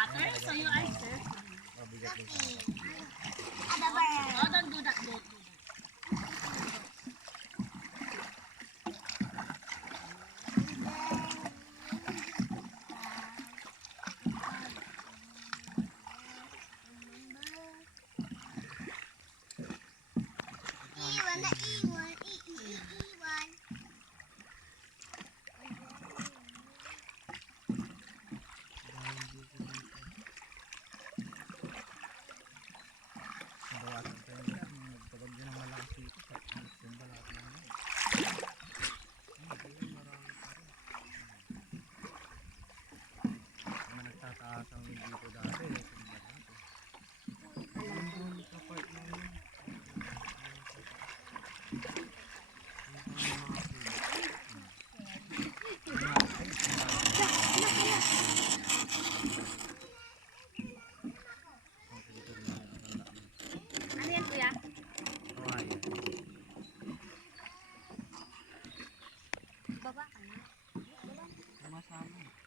water, so you are sir. Mabigat din siya. Oh, don't do that, don't do that. Bawasan pa yun yan. Nagpagod yun ng malakas dito. Yung balat lang yun. Hindi, marami pa rin. Kung nagtataas ang wind dito dati, yung balat. Ayun doon sa part na yun. Ano yan, kuya? Kawayan. Baba ka na. Sumasama.